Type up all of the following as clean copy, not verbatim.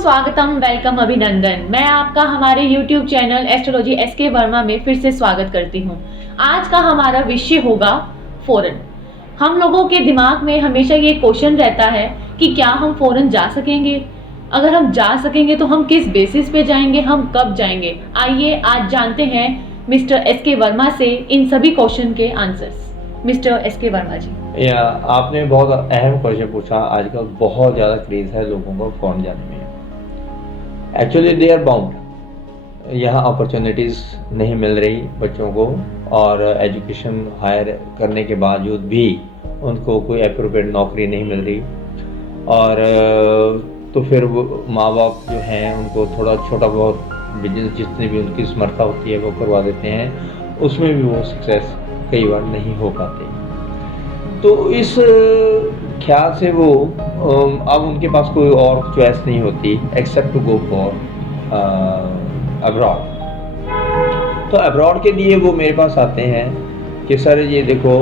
सुस्वागतम, वेलकम, अभिनंदन। मैं आपका हमारे YouTube channel astrology SK Verma में फिर से स्वागत करती हूँ। आज का हमारा विषय होगा फॉरेन। हम लोगों के दिमाग में हमेशा ये क्वेश्चन रहता है कि क्या हम फॉरेन जा सकेंगे, अगर हम जा सकेंगे तो हम किस बेसिस पे जाएंगे, हम कब जाएंगे। आइए आज जानते हैं मिस्टर एसके वर्मा से इन सभी क्वेश्चन के आंसर्स। मिस्टर एसके वर्मा जी, या आपने बहुत अहम क्वेश्चन पूछा। आजकल बहुत ज़्यादा क्रेज़ है लोगों को फॉरेन जाने में। एक्चुअली दे आर बाउंड, यहाँ अपॉर्चुनिटीज़ नहीं मिल रही बच्चों को, और एजुकेशन हायर करने के बावजूद भी उनको कोई अप्रोप्रिएट नौकरी नहीं मिल रही। और तो फिर वो माँ बाप जो हैं उनको थोड़ा छोटा बहुत बिजनेस जितनी भी उनकी समर्था होती है वो करवा देते हैं, उसमें भी वो सक्सेस कई बार नहीं हो पाते। तो इस ख्याल से वो अब उनके पास कोई और चॉइस नहीं होती except to go for abroad. तो अब्रॉड के लिए वो मेरे पास आते हैं कि सर ये देखो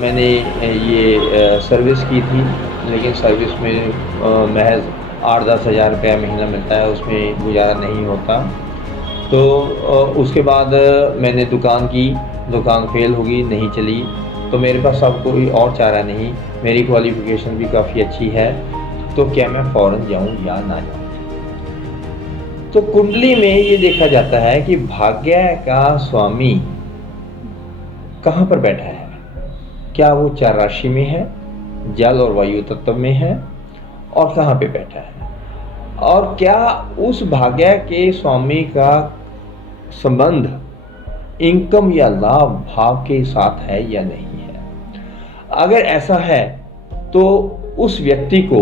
मैंने ये सर्विस की थी, लेकिन सर्विस में महज 8-10 हज़ार रुपया महीना मिलता है, उसमें गुजारा नहीं होता। तो उसके बाद मैंने दुकान की, दुकान फेल होगी, नहीं चली, तो मेरे पास अब कोई और चारा नहीं, मेरी क्वालिफ़िकेशन भी काफ़ी अच्छी है, तो क्या मैं फ़ौरन जाऊँ या ना जाऊँ। तो कुंडली में ये देखा जाता है कि भाग्य का स्वामी कहाँ पर बैठा है। क्या वो 4 राशि में है, जल और वायु तत्व में है, और कहाँ पे बैठा है, और क्या उस भाग्य के स्वामी का संबंध इनकम या लाभ भाव के साथ है या नहीं है। अगर ऐसा है तो उस व्यक्ति को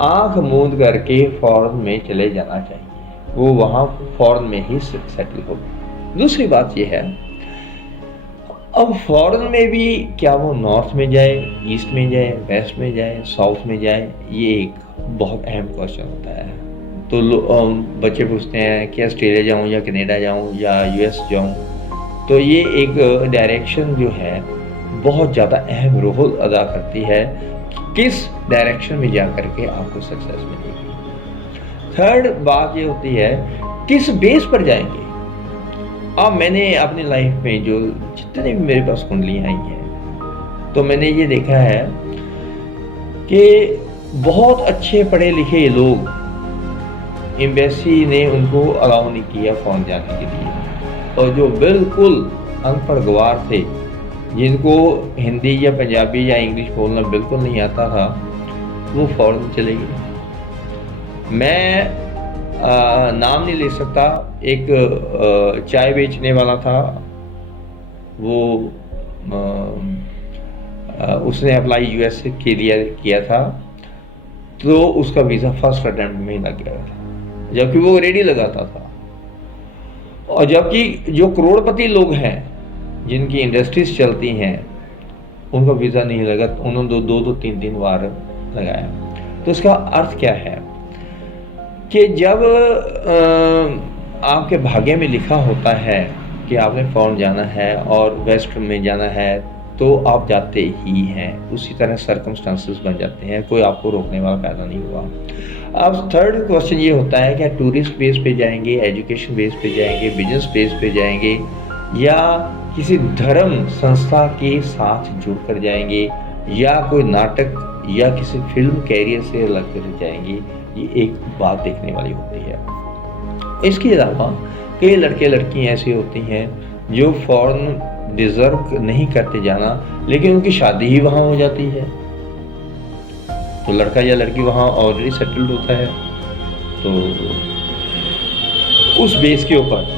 आंख मूंद करके फॉरेन में चले जाना चाहिए, वो वहाँ फॉरेन में ही सेटल हो। दूसरी बात ये है, अब फॉरेन में भी क्या वो नॉर्थ में जाए, ईस्ट में जाए, वेस्ट में जाए, साउथ में जाए, ये एक बहुत अहम क्वेश्चन होता है। तो बच्चे पूछते हैं कि ऑस्ट्रेलिया जाऊँ या कनाडा जाऊँ या यूएस जाऊँ। तो ये एक डायरेक्शन जो है बहुत ज़्यादा अहम रोल अदा करती है कि किस डायरेक्शन में जा कर के आपको सक्सेस मिलेगी। थर्ड बात ये होती है किस बेस पर जाएंगे। अब मैंने अपनी लाइफ में जो जितने भी मेरे पास कुंडलियाँ आई हैं, तो मैंने ये देखा है कि बहुत अच्छे पढ़े लिखे लोग, एम्बेसी ने उनको अलाउ नहीं किया फॉरेन जाने के लिए, और जो बिल्कुल अनपढ़ गवार थे, जिनको हिंदी या पंजाबी या इंग्लिश बोलना बिल्कुल नहीं आता था, वो फॉरेन चले गए। मैं नाम नहीं ले सकता, एक चाय बेचने वाला था, वो उसने अप्लाई यूएस के लिए किया था, तो उसका वीज़ा फर्स्ट अटेम्प्ट में ही लग गया था, जबकि वो रेडी लगाता था। और जबकि जो करोड़पति लोग हैं जिनकी इंडस्ट्रीज चलती हैं, उनका वीज़ा नहीं लगा, उन्होंने दो 3 बार लगाया। तो इसका अर्थ क्या है कि जब आपके भाग्य में लिखा होता है कि आपने फॉरेन जाना है और वेस्ट में जाना है, तो आप जाते ही हैं। उसी तरह सर्कमस्टांसेस बन जाते हैं, कोई आपको रोकने वाला पैदा नहीं हुआ। अब थर्ड क्वेश्चन ये होता है कि टूरिस्ट बेस पे जाएंगे, एजुकेशन बेस पे जाएंगे, बिजनेस बेस पे जाएंगे, या किसी धर्म संस्था के साथ जुड़ कर जाएंगे, या कोई नाटक या किसी फिल्म कैरियर से लग कर जाएंगे। ये एक बात देखने वाली होती है। इसके अलावा कई लड़के लड़कियां ऐसी होती हैं जो फॉरेन डिज़र्व नहीं करते जाना, लेकिन उनकी शादी ही वहाँ हो जाती है, तो लड़का या लड़की वहाँ ऑलरेडी सेटल्ड होता है, तो उस बेस के ऊपर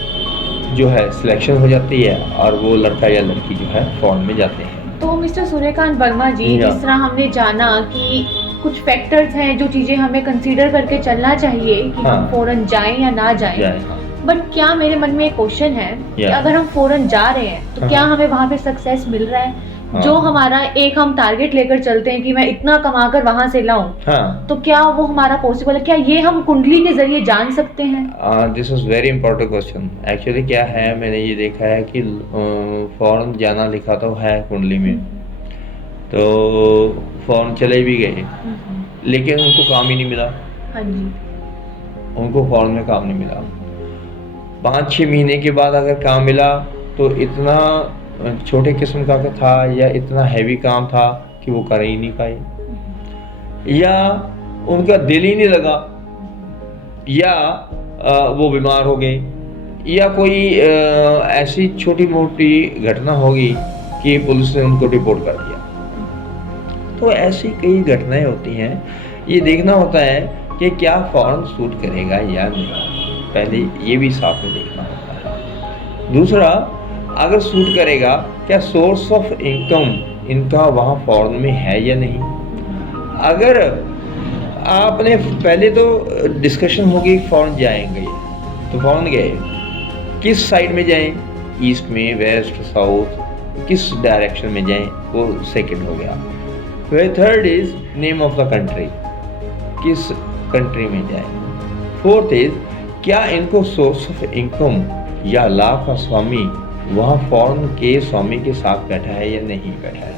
जो है सिलेक्शन हो जाती है, और वो लड़का या लड़की जो है फॉरेन में जाते हैं। तो मिस्टर सूर्यकांत वर्मा जी, जिस तरह हमने जाना कि कुछ फैक्टर्स हैं जो चीजें हमें कंसीडर करके चलना चाहिए कि हम फॉरेन जाएं या ना जाएं, बट क्या मेरे मन में एक क्वेश्चन है कि अगर हम फॉरेन जा रहे हैं तो क्या हमें वहाँ पे सक्सेस मिल रहा है? जो हमारा एक हम टारगेट लेकर चलते हैं कि मैं इतना कमाकर वहां से लाऊं, तो क्या वो हमारा पॉसिबल है? क्या ये हम कुंडली के जरिए जान सकते हैं? This is very important question. Actually क्या है, मैंने ये देखा है कि फॉरेन जाना लिखा तो है कुंडली में, तो फॉरेन चले भी गए, लेकिन उनको काम ही नहीं मिला। हाँ जी। उनको फॉरेन में काम नहीं मिला। 5-6 महीने के बाद अगर काम मिला तो इतना छोटे किस्म का था या इतना हैवी काम था कि वो कर ही नहीं पाए, या उनका दिल ही नहीं लगा, या वो बीमार हो गए, या कोई ऐसी छोटी मोटी घटना होगी कि पुलिस ने उनको रिपोर्ट कर दिया। तो ऐसी कई घटनाएं होती हैं। ये देखना होता है कि क्या फॉरेन सूट करेगा या नहीं, पहले ये भी साथ में देखना होता है। दूसरा, अगर सूट करेगा, क्या सोर्स ऑफ इनकम इनका वहाँ फॉरेन में है या नहीं। अगर आपने पहले तो डिस्कशन होगी फॉरेन जाएंगे, तो फॉरेन गए, किस साइड में जाएं, ईस्ट में, वेस्ट, साउथ, किस डायरेक्शन में जाएं, वो सेकंड हो गया। फिर third is name of the country, किस कंट्री में जाएं। फोर्थ इज क्या इनको सोर्स ऑफ इनकम या लाभ का स्वामी वहाँ फॉरेन के स्वामी के साथ बैठा है या नहीं बैठा है।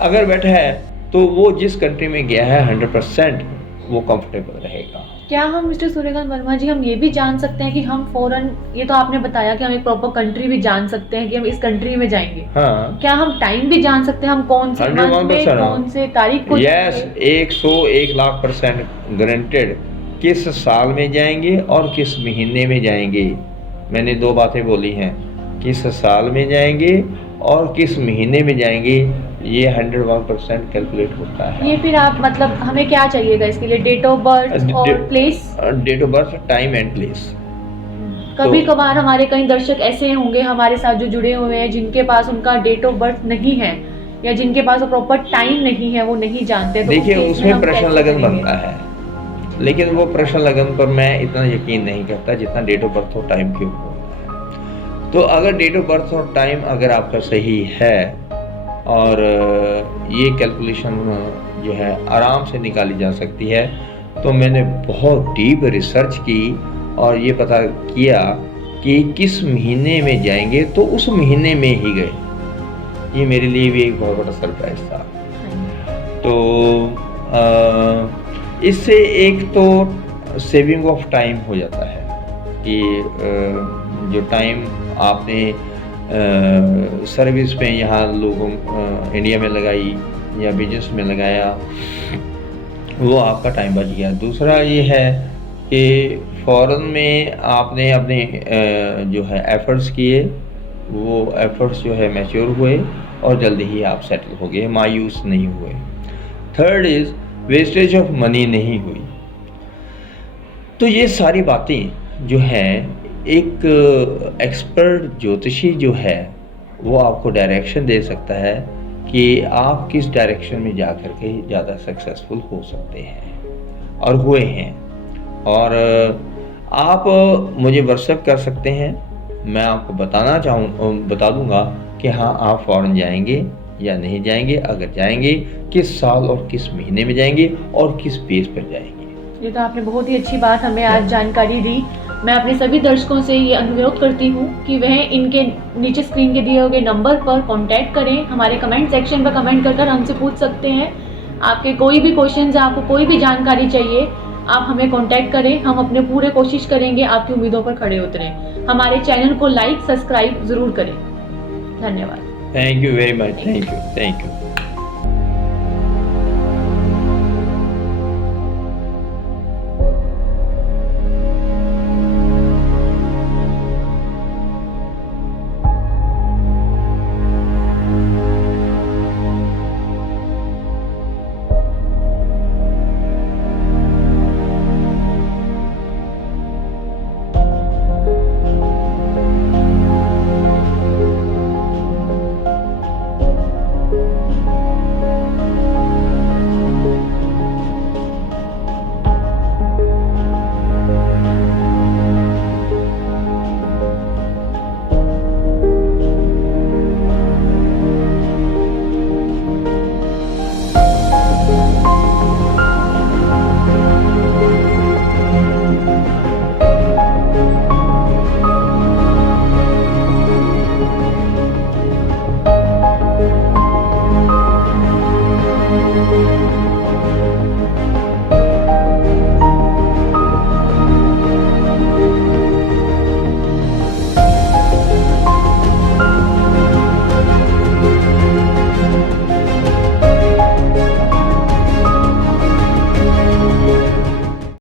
अगर बैठा है तो वो जिस कंट्री में गया है 100% वो कंफर्टेबल रहेगा। क्या हम मिस्टर सूर्यकांत वर्मा जी हम ये भी जान सकते हैं कि हम फॉरेन, ये तो आपने बताया कि हम एक प्रॉपर कंट्री भी जान सकते हैं कि हम इस कंट्री में जाएंगे, हाँ, क्या हम टाइम भी जान सकते हैं, हम कौन से मंथ में, कौन से तारीख को यस, 101,00,000% गारंटेड किस साल में जाएंगे और किस महीने में जाएंगे। मैंने 2 बातें बोली हैं, किस साल में जाएंगे और किस महीने में जाएंगे, ये 101% कैलकुलेट होता है। ये फिर आप मतलब हमें क्या चाहिएगा इसके लिए, डेट ऑफ बर्थ और place? Date of birth, time and place. कभी कभार हमारे कई दर्शक ऐसे होंगे हमारे साथ जो जुड़े हुए हैं जिनके पास उनका डेट ऑफ बर्थ नहीं है या जिनके पास प्रॉपर टाइम नहीं है, वो नहीं जानते। तो देखिए उसमें प्रश्न लगन बनता है, लेकिन वो प्रश्न लगन पर मैं इतना यकीन नहीं करता जितना डेट ऑफ बर्थ और टाइम के ऊपर। तो अगर डेट ऑफ बर्थ और टाइम अगर आपका सही है और ये कैलकुलेशन जो है आराम से निकाली जा सकती है, तो मैंने बहुत डीप रिसर्च की और ये पता किया कि किस महीने में जाएंगे, तो उस महीने में ही गए। ये मेरे लिए भी एक बहुत बड़ा सरप्राइज था। तो इससे एक तो सेविंग ऑफ टाइम हो जाता है कि जो टाइम आपने सर्विस में यहाँ लोगों इंडिया में लगाई या बिजनेस में लगाया, वो आपका टाइम बच गया। दूसरा ये है कि फ़ौरन में आपने अपने जो है एफ़र्ट्स किए, वो एफ़र्ट्स जो है मैच्योर हुए और जल्दी ही आप सेटल हो गए, मायूस नहीं हुए। Third is wastage of money नहीं हुई। तो ये सारी बातें जो हैं, एक एक्सपर्ट ज्योतिषी जो है वो आपको डायरेक्शन दे सकता है कि आप किस डायरेक्शन में जा कर के ज़्यादा सक्सेसफुल हो सकते हैं और हुए हैं। और आप मुझे व्हाट्सएप कर सकते हैं, मैं आपको बता दूंगा कि हाँ आप फ़ौरन जाएंगे या नहीं जाएंगे, अगर जाएंगे किस साल और किस महीने में जाएंगे और किस बेस पर जाएंगे। ये तो आपने बहुत ही अच्छी बात हमें आज जानकारी दी। मैं अपने सभी दर्शकों से ये अनुरोध करती हूँ कि वह इनके नीचे स्क्रीन के दिए हुए नंबर पर कांटेक्ट करें, हमारे कमेंट सेक्शन पर कमेंट कर हमसे पूछ सकते हैं। आपके कोई भी क्वेश्चन है, आपको कोई भी जानकारी चाहिए, आप हमें कांटेक्ट करें, हम अपने पूरे कोशिश करेंगे आपकी उम्मीदों पर खड़े उतरें। हमारे चैनल को लाइक सब्सक्राइब ज़रूर करें। धन्यवाद। Thank you very much. Thank you.